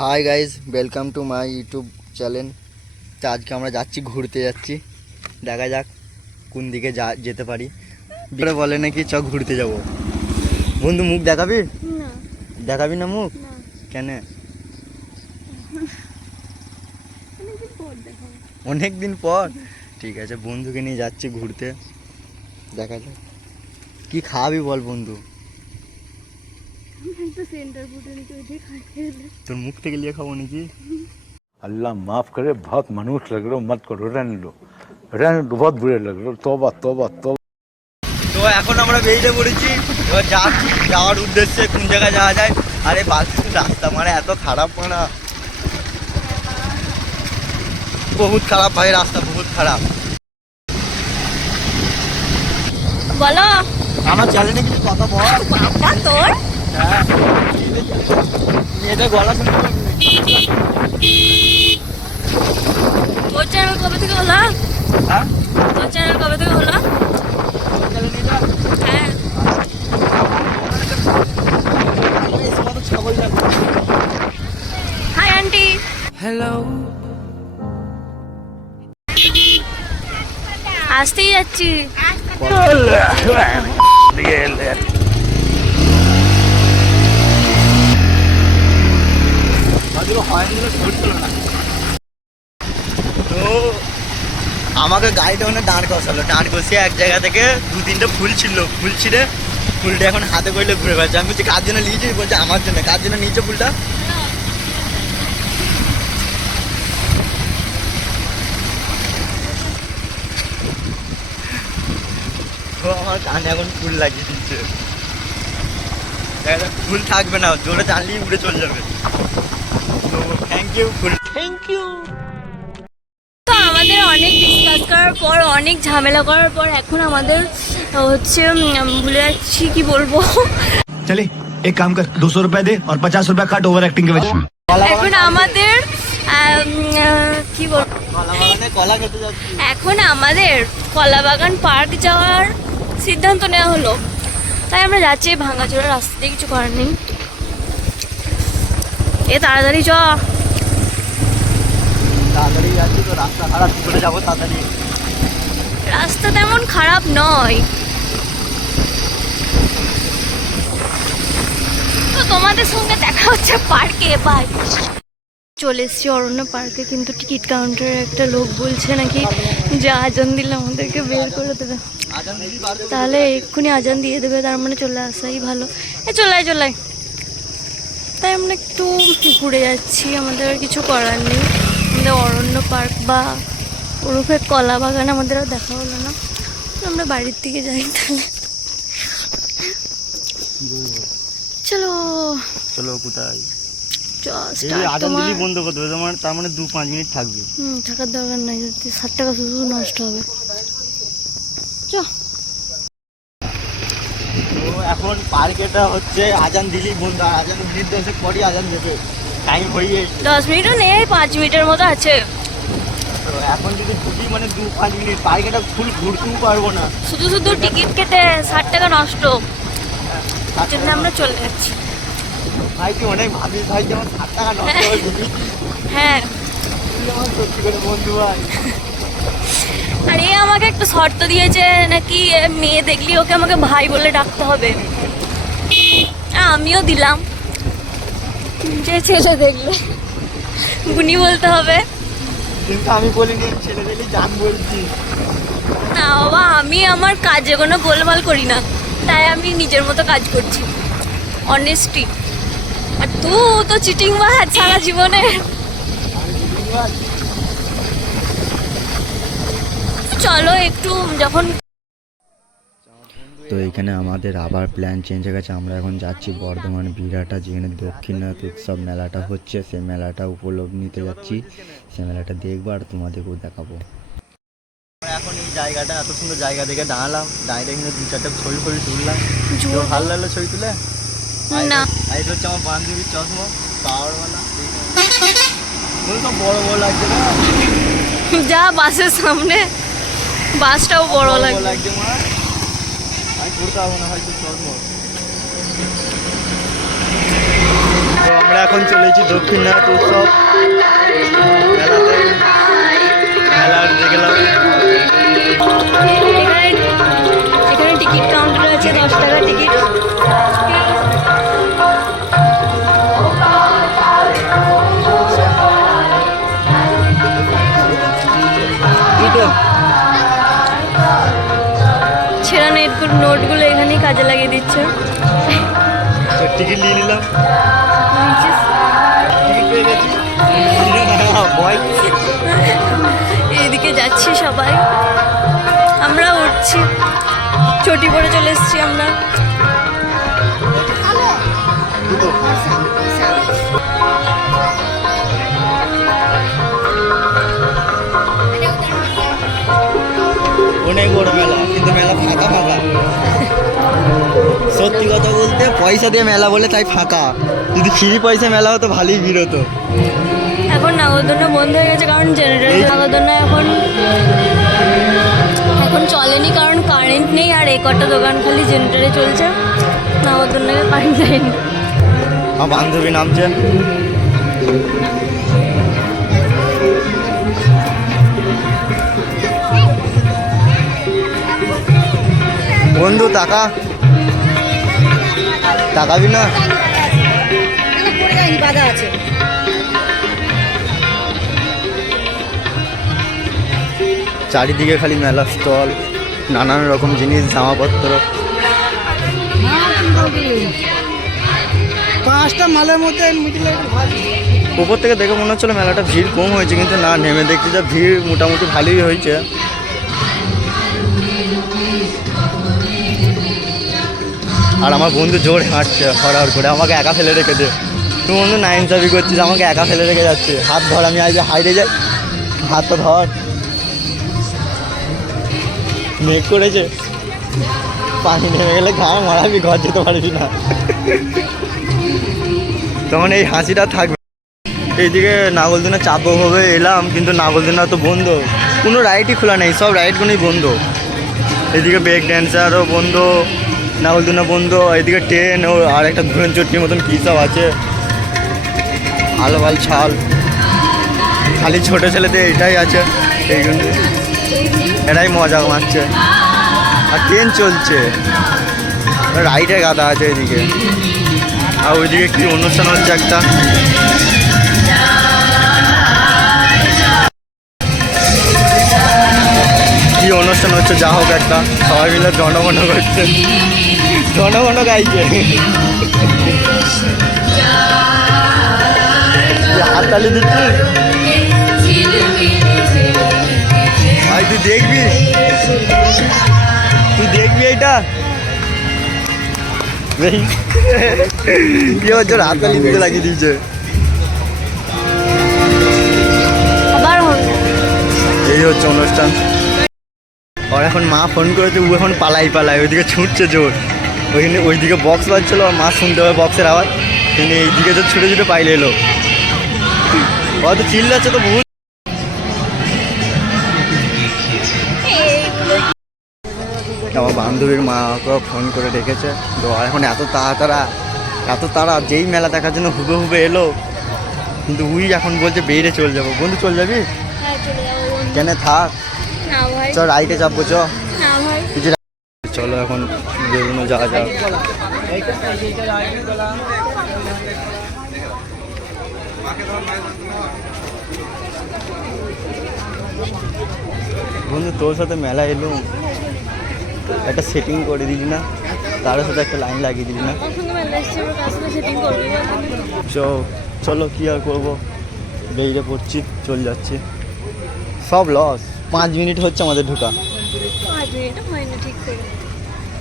Hi guys, welcome to my YouTube channel. তো আজকে আমরা যাচ্ছি, ঘুরতে যাচ্ছি। দেখা যাক কোন দিকে যেতে পারি। বিয়ে বলে নাকি চ ঘুরতে যাব। বন্ধু মুখ দেখাবি? না। দেখাবি না মুখ? না। কেন? অনেক অনেক দিন দিন পর দেখাবো। পর? ঠিক আছে, বন্ধুকে নিয়ে যাচ্ছি ঘুরতে। দেখা যাক কি খাওয়াবি বল বন্ধু। তোর মুখ থেকে লিয়ে খাবো নাকি? अल्लाह माफ करे, बहुत मनुष्य लग रहे हो, मत करो, रहने दो, बहुत बुरे लग रहे हो, तौबा तौबा तौबा। তো এখন আমরা বেরিয়ে পড়েছি, এবার যাচ্ছি যাওয়ার উদ্দেশ্যে। কোন জায়গায় যাওয়া যায়? আরে রাস্তা মানে এত খারাপ, মানে বহুত খারাপ ভাই, রাস্তা বহুত খারাপ। বলো। আমার চ্যানেলে কিছু কথা বল। বাবা তোর হ্যাঁ, মেয়েদের গলা শুনতে পাবি। তোর চ্যানেল কবে থেকে হলো? হ্যাঁ, তোর চ্যানেল কবে থেকে হলো? হ্যাঁ। Hi aunty. Hello. আসতেই যাচ্ছি। তো আমাকে গাড়িটা ওখানে দাঁড় কষালো, দাঁড় কষিয়ে এক জায়গা থেকে 2-3টে ফুল ছিঁড়ে ফুলটা এখন হাতে করলে ঘুরে বেড়াচ্ছে। আমি বলছি কার জন্য নিয়েছি? বলছে আমার জন্য। কার জন্য নিয়েছে ফুলটা? ও আমার কানে এখন ফুল লাগিয়ে দিচ্ছে। দেখা যাক, ফুল থাকবে না, জোরে চালিয়ে উড়ে চলে যাবে। তো thank you full, thank you. তো আমাদের অনেক ডিসকাস করার পর, অনেক ঝামেলা করার পর এখন আমাদের হচ্ছে ভুলে যাচ্ছি কি বলবো। चले एक काम कर, 200 रुपए दे और 50 रुपए काट ओवर एक्टिंग के वजह से। এখন আমাদের কি বলবো, কলা খেতে যাচ্ছি। এখন আমাদের কলাবাগান পার্ক যাওয়ার সিদ্ধান্ত নেওয়া হলো। তাই আমরা যাচ্ছি ভাঙাচোরা রাস্তা দিয়ে, কিছু করার নেই। তাড়াতাড়ি চ। তাড়াতাড়ি যাচ্ছি তো, রাস্তা খারাপ, কি করে যাবো তাড়াতাড়ি? রাস্তা তেমন খারাপ নয়। তো তোমাদের সঙ্গে দেখা হচ্ছে পার্কে। বাই। চলে এসেছি অরণ্য পার্কে, কিন্তু টিকিট কাউন্টারে একটা লোক বলছে নাকি যে আজান দিলে আমাদেরকে বের করে দেবে। তাহলে এক্ষুনি আজান দিয়ে দেবে, তার মানে চলে আসাই ভালো। চলাই। তাই আমরা একটু ঘুরে যাচ্ছি, আমাদের আর কিছু করার নেই। আমাদের অরণ্য পার্ক বা ওরফে কলা বাগান আমাদের আর দেখা হলো না। আমরা বাড়ির দিকে যাই তাহলে। চলো চলো, কোথায়? আজান দিলি বন্ধ করে দেবে তোমার, তার মানে 2-5 মিনিট থাকবে। থাকার দরকার নাই, 60 টাকা শুধু নষ্ট হবে। চ। তো এখন পার্কেটা হচ্ছে আজান দিলেই বন্ধ, আর আজান মিনিট 10 পরই আজান দেবে। টাইম হয়ে গেছে। 10 মিনিটও নেই, 5 মিনিটের মতো আছে। তো এখন যদি ঢুকি মানে 2-5 মিনিট, পার্কেটা ফুল ঘুরতেও পারবো না। শুধু টিকিট কেটে 60 টাকা নষ্ট। তার জন্য আমরা চলে যাচ্ছি। ভাই তুই অনেক ভাবিস ভাই, যেমন 60 টাকা নষ্ট হয়ে যাবি। হ্যাঁ, আমার সত্যি করে বন্ধু ভাই। আর আমাকে একটা শর্ত দিয়েছে নাকি, মেয়ে দেখলি ওকে আমাকে ভাই বলে ডাকতে হবে। আমিও দিলাম, যে ছেলে দেখলে গুনি বলতে হবে। কিন্তু আমি বলিনি, ছেলে দেখলি জান বলছি। না বাবা, আমি আমার কাজে কোনো গোলমাল করি না, তাই আমি নিজের মতো কাজ করছি, অনেস্টি। আর তুই তো চিটিং মার সারা জীবনে। চলো একটু যখন। তো এখানে আমাদের আবার প্ল্যান চেঞ্জ হয়ে গেছে। আমরা এখন যাচ্ছি বর্ধমান বিরাটা, যেখানে দক্ষিণনাথ উৎসব মেলাটা হচ্ছে। সেই মেলাটা উপলব্ধ নিতে যাচ্ছি, সেই মেলাটা দেখবো আর তোমাদেরকেও দেখাবো। এখন এই জায়গাটা, এত সুন্দর জায়গা দেখে দাঁড়ালাম, দাঁড়িয়ে এখানে 2-4টা ছবি তুললাম। ভালো লাগলো ছবি তুলে? না, এই হচ্ছে আমার বান্ধবীর চশমা, পাওয়ারওয়ালা। বলতো বড় লাগছে না? যা বাসের সামনে, বাসটাও বড় লাগছে মা। আমি ঘুরতে পারবো না হয়তো চশমা। আমরা এখন চলেছি দক্ষিণনাথ উৎসব মেলাতে। মেলা দেখলাম এখানে এখানে টিকিট কাউন্টার আছে, 10 টাকা টিকিট। ছেঁড়া নোটগুলো এখানেই কাজে লাগিয়ে দিচ্ছে। টিকিট নিয়ে নিলাম, এইদিকে যাচ্ছি সবাই, আমরা উঠছি, চটি পরে চলে এসেছি আমরা। অনেক বড় মেলা, কিন্তু মেলা ফাঁকা ফাঁকা। সত্যি কথা বলতে পয়সা দিয়ে মেলা বলে তাই ফাঁকা, যদি ফ্রি পয়সা মেলা হতো ভালোই ভিড় হতো। এখন নাগরদোলনা বন্ধ হয়ে গেছে, কারণ জেনারেটর নাগরদোলনা এখন চলেনি, কারণ কারেন্ট নেই। আর এই কটা দোকান খালি জেনারেটরে চলছে, নাগরদোলনাকে কারেন্ট দেয়নি। আমার বান্ধবী নামছে। বন্ধু টাকা তাকাবি না? চারিদিকে খালি মেলা স্টল, নানান রকম জিনিস, জামাপত্র। 5টা মালের মধ্যে উপর থেকে দেখে মনে হচ্ছিল মেলাটা ভিড় কম হয়েছে, কিন্তু না, নেমে দেখছি যে ভিড় মোটামুটি ভালোই হয়েছে। আর আমার বন্ধু জোর হাঁটছে হড়াহড় করে, আমাকে একা ফেলে রেখে দে। তুই বন্ধু নাইন চাবি করছিস, আমাকে একা ফেলে রেখে যাচ্ছে। হাত ধর, আমি আজ হাইরে যাই, হাতটা ধর। মেঘ করেছে, পানি নেমে গেলে ঘাম মারাবি, ঘর যেতে পারবি না। তখন এই হাসিটা থাকবে। এইদিকে নাগরদোলনা চাপবো ভাবে এলাম, কিন্তু নাগরদোলনা তো বন্ধ, কোনো রাইডই খোলা নেই, সব রাইডগুলোই বন্ধ। এদিকে ব্রেক ড্যান্সারও বন্ধ, নাগরদোলনা বন্ধ। এদিকে ট্রেন ও আর একটা ঘুরেন চটনির মতন কী সব আছে, আলবাল ছাল। খালি ছোটো ছেলেদের এটাই আছে, এইগুলো এরাই মজা মারছে। আর ট্রেন চলছে, রাইডে গাদা আছে এদিকে। আর ওইদিকে কি অনুষ্ঠান হচ্ছে একটা, কি অনুষ্ঠান হচ্ছে যা হোক একটা, সবাই মিলে জনগণ করছে, জনগণ গাইছে। হাততালি দিচ্ছি ভাই, তুই দেখবি, তুই দেখবি এইটা কি হচ্ছে, হাততালি দিতে লাগিয়ে দিয়েছে। এই হচ্ছে অনুষ্ঠান। আর এখন মা ফোন করেছে, ও এখন পালাই, ওইদিকে ছুটছে জোর। ওইখানে ওইদিকে বক্স বাজছিল, মা শুনতে হবে বক্সের আওয়াজ, কিন্তু এইদিকে তো ছুটে পাইলে এলো। হয়তো চিল্লাচ্ছে তো বহুত। আমার বান্ধবীর মাকে ফোন করে ডেকেছে তো, এখন এত তাড়া যেই মেলা দেখার জন্য হুবে এলো, কিন্তু উই এখন বলছে বেরিয়ে চলে যাবো। বন্ধু চলে যাবি? কেন থাক, চল রাইটে চাপবো, চলো এখন বেরোনো যাওয়া যাক। বন্ধু তোর সাথে মেলা এলুম, একটা সেটিং করে দিলি না, তার সাথে একটা লাইন লাগিয়ে দিলি না। চলো কি আর করবো, বেরিয়ে পড়ছি, চল যাচ্ছি। সব লস, 5 মিনিট হচ্ছে আমাদের ঢোকা। 5 মিনিট হয় না ঠিক করে।